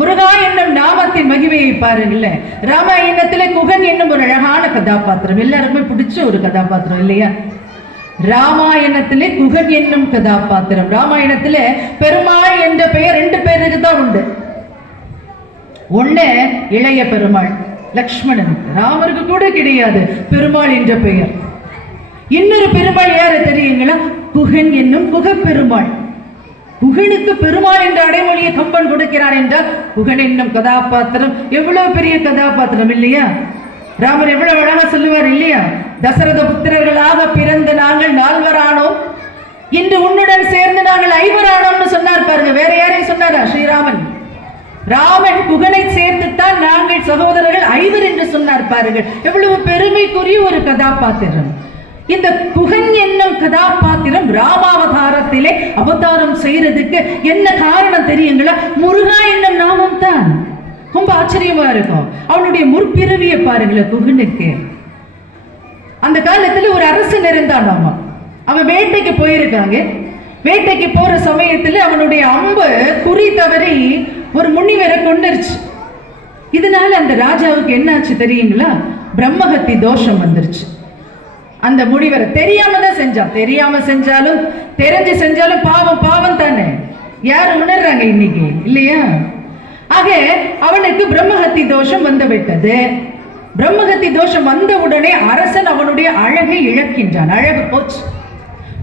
முருகா என்னும் நாமத்தின் மகிமையை பாருங்கள்ல. ராமாயணத்திலே குகன் என்னும் ஒரு அழகான கதாபாத்திரம். எல்லாருமே பிடிச்ச ஒரு கதாபாத்திரம் இல்லையா? ராமாயணத்திலே குகன் என்னும் கதாபாத்திரம். ராமாயணத்துல பெருமாள் என்ற பெயர் ரெண்டு பேருக்கு தான் உண்டு. ஒண்ணு இளைய பெருமாள் லக்ஷ்மணனுக்கு. ராமருக்கு கூட கிடையாது பெருமாள் என்ற பெயர். இன்னொரு பெருமாள் யாரு தெரியுங்களா? குகன் என்னும் குகப்பெருமாள். புகழுக்கு பெருமாள் என்ற அடைமொழியை கம்பன் கொடுக்கிறான் என்றால் குகன் என்னும் கதாபாத்திரம் எவ்வளவு பெரிய கதாபாத்திரம் இல்லையா? ராமர் எவ்வளவு அழகா சொல்லுவார் இல்லையா? தசரத புத்திரர்களாக பிறந்த நாங்கள் நால்வரானோம். இன்று உன்னுடன் சேர்ந்து நாங்கள் ஐவரானோம்னு சொன்னார் பாருங்க. வேற யாரையும் சொன்னாரா? ஸ்ரீராமன். ராமன் குகனை சேர்த்துத்தான் நாங்கள் சகோதரர்கள் ஐவர் என்று சொன்னார் பாருங்கள். எவ்வளவு பெருமைக்குரிய ஒரு கதாபாத்திரம். இந்த குகன் என்னும் கதாபாத்திரம் ராமாவதாரத்திலே அவதாரம் செய்யறதுக்கு என்ன காரணம் தெரியுங்களா? முருகா என்னும் நாமம் தான். ரொம்ப ஆச்சரியமா இருக்கும். அவனுடைய முற்பிறவியை பாருங்களேன் குகனுக்கு அந்த காலத்துல ஒரு அரசன் இருந்தான் நாம அவன் வேட்டைக்கு போயிருக்காங்க. வேட்டைக்கு போற சமயத்துல அவனுடைய அம்பு குறி தவறி ஒரு முனிவரை கொண்டுருச்சு இதனால அந்த ராஜாவுக்கு என்னாச்சு தெரியுங்களா? பிரம்மஹத்தி தோஷம் வந்துருச்சு. அந்த முடிவரை தெரியாம தான் செஞ்சான். தெரியாம செஞ்சாலும் தெரிஞ்சு செஞ்சாலும் பாவம் பாவம் தானே. யார் உணர்றாங்க இன்னைக்கு? இல்லையா? ஆக அவனுக்கு பிரம்மஹத்தி தோஷம் வந்து விட்டது. பிரம்மஹத்தி தோஷம் வந்த உடனே அரசன் அவனுடைய அழகை இழக்கின்றான். அழகு போச்சு.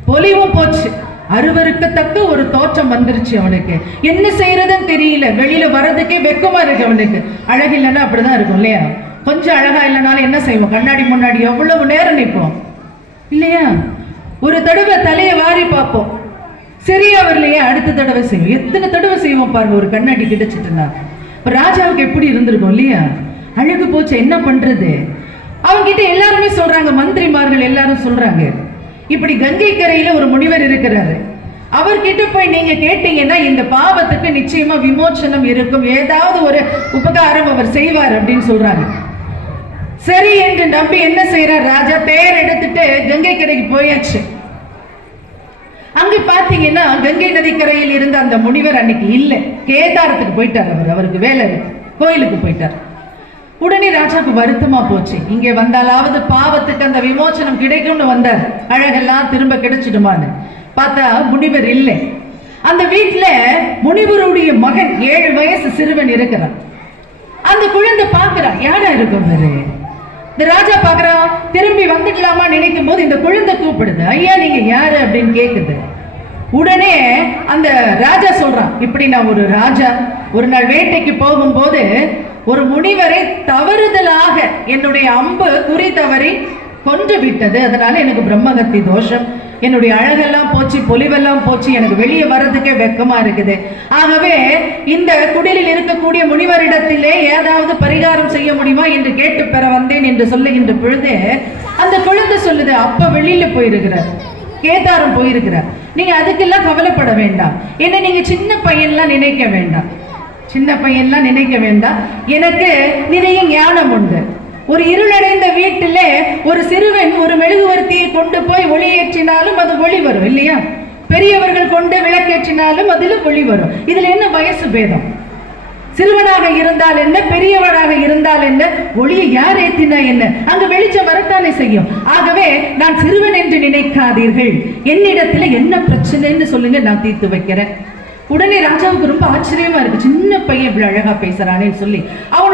பொலிவும் போச்சு. அருவருக்கத்தக்க ஒரு தோற்றம் வந்துருச்சு அவனுக்கு. என்ன செய்யறதுன்னு தெரியல. வெளியில வர்றதுக்கே வெக்கமா இருக்கு அவனுக்கு. அழகு இல்லைன்னா அப்படிதான் இருக்கும் இல்லையா? கொஞ்சம் அழகா இல்லைனாலும் என்ன செய்வோம்? கண்ணாடி முன்னாடி எவ்வளவு நேரம் நிற்போம்? இல்லையா? ஒரு தடவை தலையை வாரி பார்ப்போம். சரியா வரலையே அடுத்த தடவை செய்வோம். எத்தனை தடவை செய்வோம் பாருங்க ஒரு கண்ணாடி கிடைச்சிட்டுனா இப்போ ராஜாவுக்கு எப்படி இருந்திருக்கும் இல்லையா? அழகு போச்சு என்ன பண்றது? அவங்கிட்ட எல்லாருமே சொல்றாங்க மந்திரிமார்கள் எல்லாரும் சொல்றாங்க. இப்படி கங்கை கரையில ஒரு முனிவர் இருக்கிறாரு. அவர்கிட்ட போய் நீங்க கேட்டீங்கன்னா இந்த பாவத்துக்கு நிச்சயமா விமோச்சனம் இருக்கும். ஏதாவது ஒரு உபகாரம் அவர் செய்வார் அப்படின்னு சொல்றாங்க. சரி என்று நம்பி என்ன செய்யறார் ராஜா? பெயர் எடுத்துட்டு கங்கை கரைக்கு போயாச்சு. அங்கு பாத்தீங்கன்னா கங்கை நதிக்கரையில் இருந்த அந்த முனிவர் அன்னைக்கு இல்லை. கேதாரத்துக்கு போயிட்டார் அவர். அவருக்கு வேலை இருக்கு கோயிலுக்கு போயிட்டார். உடனே ராஜாவுக்கு வருத்தமா போச்சு. இங்கே வந்தாலாவது பாவத்துக்கு அந்த விமோசனம் கிடைக்கும்னு வந்தார். அழகெல்லாம் திரும்ப கிடைச்சிடுமான்னு. பார்த்தா முனிவர் இல்லை. அந்த வீட்டில் முனிவருடைய மகன் ஏழு வயசு சிறுவன் இருக்கிறான். அந்த குழந்தை பார்க்கறான் யாரா இருக்கும் பாரு இந்த ராஜா பார்க்கறான் திரும்பி வந்துடலாமா நினைக்கும் போது இந்த குழந்தை கூப்பிடுது ஐயா நீங்க யாரு? அப்படின்னு கேக்குது. உடனே அந்த ராஜா சொல்றான் இப்படி நான் ஒரு ராஜா. ஒரு நாள் வேட்டைக்கு போகும்போது ஒரு முனிவரை தவறுதலாக என்னுடைய அம்பு குறி தவறி கொன்று விட்டது அதனால எனக்கு பிரம்மகத்தி தோஷம். என்னுடைய அழகெல்லாம் போச்சு பொலிவெல்லாம் போச்சு எனக்கு வெளியே வர்றதுக்கே வெக்கமா இருக்குது. ஆகவே இந்த குடிலில் இருக்கக்கூடிய முனிவரிடத்திலே ஏதாவது பரிகாரம் செய்ய முடியுமா என்று கேட்டு பெற வந்தேன் என்று சொல்லுகின்ற பொழுது அந்த குழந்தை சொல்லுது அப்ப வெளியில போயிருக்கிறார். கேதாரம் போயிருக்கிறார். நீங்க அதுக்கெல்லாம் கவலைப்பட வேண்டாம். என்ன நீங்க சின்ன பையன்லாம் நினைக்க வேண்டாம். சின்ன பையன்லாம் நினைக்க வேண்டாம். எனக்கு நிறைய ஞானம் உண்டு. ஒரு இருளடைந்த வீட்டிலே ஒரு சிறுவன் ஒரு மெழுகுவர்த்தியை கொண்டு போய் ஒளியேற்றினாலும் அது ஒளி வரும் இல்லையா? பெரியவர்கள் கொண்டு விளக்கேற்றினாலும் அதில் ஒளி வரும். இதுல என்ன வயசு பேதம்? சிறுவனாக இருந்தால் என்ன பெரியவனாக இருந்தால் என்ன ஒளியை யார் ஏத்தினா என்ன? அங்க வெளிச்சம் வரத்தானே செய்யும். ஆகவே நான் சிறுவன் என்று நினைக்காதீர்கள். என்னிடத்துல என்ன பிரச்சனைன்னு சொல்லுங்க நான் தீர்த்து வைக்கிறேன். உடனே ராஜாவுக்கு ரொம்ப ஆச்சரியமா இருக்கு. சின்ன பையன் இப்படி அழகா பேசுறானேன்னு சொல்லி.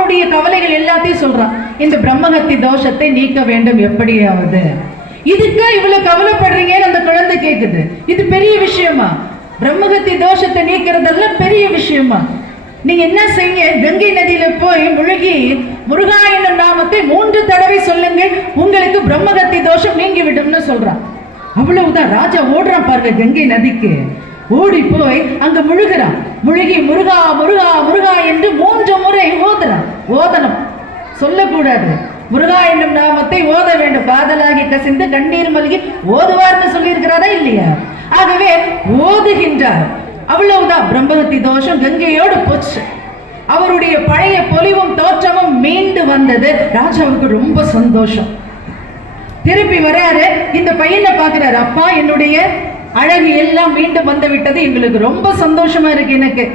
அவனுடைய கவலைகள் எல்லாத்தையும் சொல்றான். இந்த பிரம்மஹத்தி தோஷத்தை நீக்க வேண்டும் எப்படியாவது. இதுக்கா இவ்வளவு கவலைப்படுறீங்கன்னு அந்த குழந்தை கேக்குது. இது பெரிய விஷயமா? பிரம்மகத்தி தோஷத்தை நீக்கிறதெல்லாம் பெரிய விஷயமா? நீங்க என்ன செய்ய? கங்கை நதியில போய் முழுகி முருகா என்னும் நாமத்தை மூன்று தடவை சொல்லுங்கள் உங்களுக்கு பிரம்மகத்தி தோஷம் நீங்கி விடும்னு சொல்றான். அவ்வளவுதான். ராஜா ஓடுறான் பாருங்க கங்கை நதிக்கு. ஓடி போய் அங்க முழுகிறான். முழுகி முருகா முருகா முருகா என்று மூன்று முறை ஓதுறான். ஓதனம் சொல்லக்கூடாது. முருகா என்னும் நாமத்தை ஓத வேண்டும். காதலாகி கசிந்து கண்ணீர் மல்கி ஓதுவார்னு சொல்லியிருக்கிறாரா இல்லையா? ஆகவே ஓதுகின்றார். அவ்வளவுதான். பிரம்மகத்தி தோஷம் கங்கையோடு போச்சு. அவருடைய பழைய பொலிவும் தோற்றமும் மீண்டு வந்தது. ராஜாவுக்கு ரொம்ப சந்தோஷம். திருப்பி வராரு. இந்த பையனை பார்க்கிறாரு. அப்பா என்னுடைய அழகு எல்லாம் மீண்டும் வந்து விட்டது. எங்களுக்கு ரொம்ப சந்தோஷமா இருக்கு எனக்கு.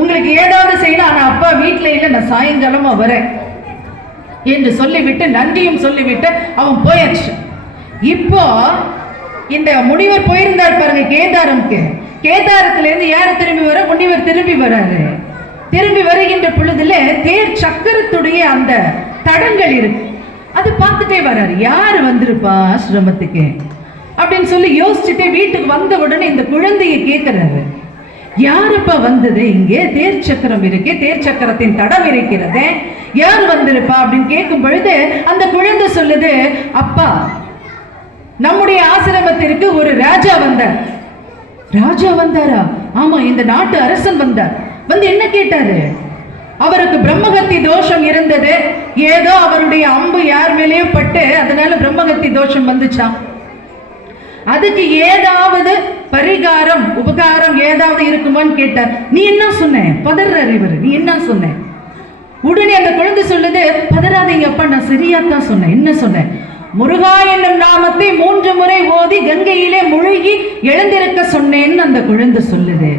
உங்களுக்கு ஏதாவது செய்யணும் ஆனா அப்பா வீட்டில் இல்லை நான் சாயங்காலமா வரேன் என்று சொல்லிவிட்டு நன்றியும் சொல்லிவிட்டு அவன் போயாச்சு. இப்போ இந்த முனிவர் போயிருந்தார் பாருங்க கேதாரம்க்கு. கேதாரத்துல இருந்து யார் திரும்பி வர? முனிவர் திரும்பி வராரு. திரும்பி வருகின்ற பொழுதுல தேர் சக்கரத்துடைய அந்த தடங்கள் இருக்கு. அது பார்த்துட்டே வராரு. யார் வந்திருப்பா ஆசிரமத்துக்கு? அப்படின்னு சொல்லி யோசிச்சுட்டே வீட்டுக்கு வந்த உடனே இந்த குழந்தையை கேட்கிறாரு யாருப்பா வந்தது? இங்கே தேர் சக்கரம் இருக்கு தேர் சக்கரத்தின் தடம் இருக்கிறது. யார் வந்திருப்பா? அப்படின்னு கேட்கும் பொழுது அந்த குழந்தை சொல்லுது அப்பா நம்முடைய ஆசிரமத்திற்கு ஒரு ராஜா வந்தார். ராஜா வந்தாரா? ஆமா இந்த நாட்டு அரசன் வந்தார். வந்து என்ன கேட்டாரு? அவருக்கு பிரம்மகத்தி தோஷம் இருந்தது. ஏதோ அவருடைய அம்பு யார் மேலேயோ பட்டு அதனால பிரம்மகத்தி தோஷம் வந்துச்சாம். அதுக்கு ஏதாவது பரிகாரம் உபகாரம் ஏதாவது இருக்குமான்னு கேட்டார் நீ என்ன சொன்ன? பதறாரு இவர். நீ என்ன சொன்ன? உடனே அந்த குழந்தை சொல்லுது பதறாதீங்க அப்பா நான் சரியா தான் சொன்னேன். என்ன சொன்னேன்? முருகா என்னும் நாமத்தை மூன்று முறை ஓதி கங்கையிலே முழுகி எழுந்திருக்க சொன்னேன்னு அந்த குழந்தை சொல்லுது.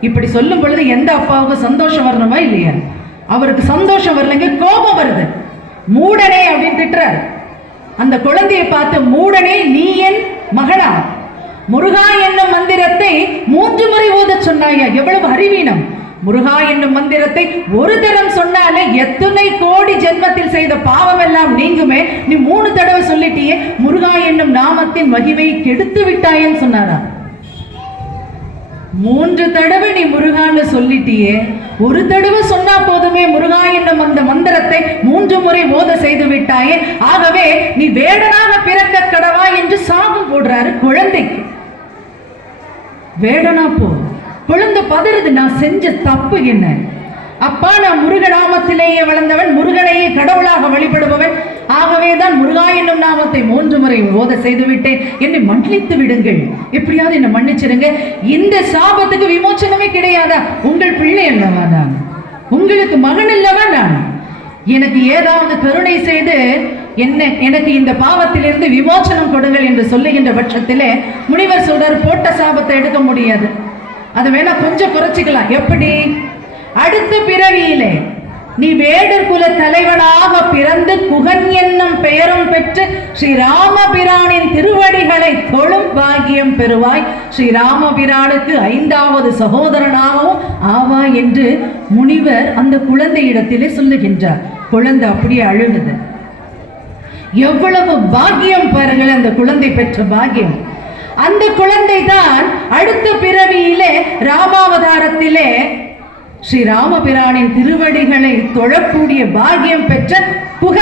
இப்படி சொல்லும் பொழுது எந்த அப்பாவுக்கும் சந்தோஷம் வரணுமா இல்லையா? அவருக்கு சந்தோஷம் வரலைங்க கோபம் வருது. மூடனே அப்படின்னு திட்டுறாரு. அந்த குழந்தையை பார்த்து மூடனே நீ என் மகளா முருகா என்னும் மந்திரத்தை மூன்று முறை ஓத சொன்னாயா? எவ்வளவு அறிவீனம். முருகா என்னும் மந்திரத்தை ஒரு தரம் சொன்னாலே எத்தனை கோடி ஜென்மத்தில் செய்த பாவம் எல்லாம் நீங்குமே. நீ மூணு தடவை சொல்லிட்டியே முருகா என்னும் நாமத்தின் மகிமையை கெடுத்து விட்டாயன்னு சொன்னாரா? மூன்று தடவை நீ முருகான்னு சொல்லிட்டியே ஒரு தடவை சொன்னா போதுமே முருகா என்னும் அந்த மந்திரத்தை மூன்று முறை போத செய்து விட்டாயே. ஆகவே நீ வேடனாக பிறக்க என்று சாபம் போடுறாரு குழந்தைக்கு. வேடனா போ குழந்தை பதறுது நான் செஞ்ச தப்பு என்ன? அப்பா நான் முருகநாமத்திலேயே வளர்ந்தவன் முருகனையே கடவுளாக வழிபடுபவன். ஆகவே தான் முருகா என்னும் நாமத்தை மூன்று முறை ஓத செய்து விட்டேன். என்னை மன்னித்து விடுங்கள். எப்படியாவது என்னை மன்னிச்சிடுங்க. இந்த சாபத்துக்கு விமோச்சனமே கிடையாதா? உங்கள் பிள்ளை அல்லவா நான்? உங்களுக்கு மகன் அல்லவா நான்? எனக்கு ஏதாவது கருணை செய்து என்ன எனக்கு இந்த பாவத்திலிருந்து விமோச்சனம் கொடுங்கள் என்று சொல்லுகின்ற பட்சத்திலே முனிவர் சொல்றார் போட்ட சாபத்தை எடுக்க முடியாது. அது வேணா கொஞ்சம் குறைச்சிக்கலாம். எப்படி? அடுத்த பிறவியிலே நீ வேடர் குல தலைவனாக பிறந்து குகன் என்னும் பெயரும் பெற்று ஸ்ரீராமபிரானின் திருவடிகளை தொழும் பாக்கியம் பெறுவாய். ஸ்ரீராமபிரானுக்கு ஐந்தாவது சகோதரனாகவும் ஆவா என்று முனிவர் அந்த குழந்தையிடத்திலே சொல்லுகின்றார். குழந்தை அப்படியே அழுகுது. எவ்வளவு பாக்கியம் பாருங்கள் அந்த குழந்தை பெற்ற பாக்கியம். அந்த குழந்தை தான் அடுத்த பிறவியிலே ராமாவதாரத்திலே ஸ்ரீ ராமபிரானின் திருவடிகளை தொழக்கூடிய பாக்கியம் பெற்ற புக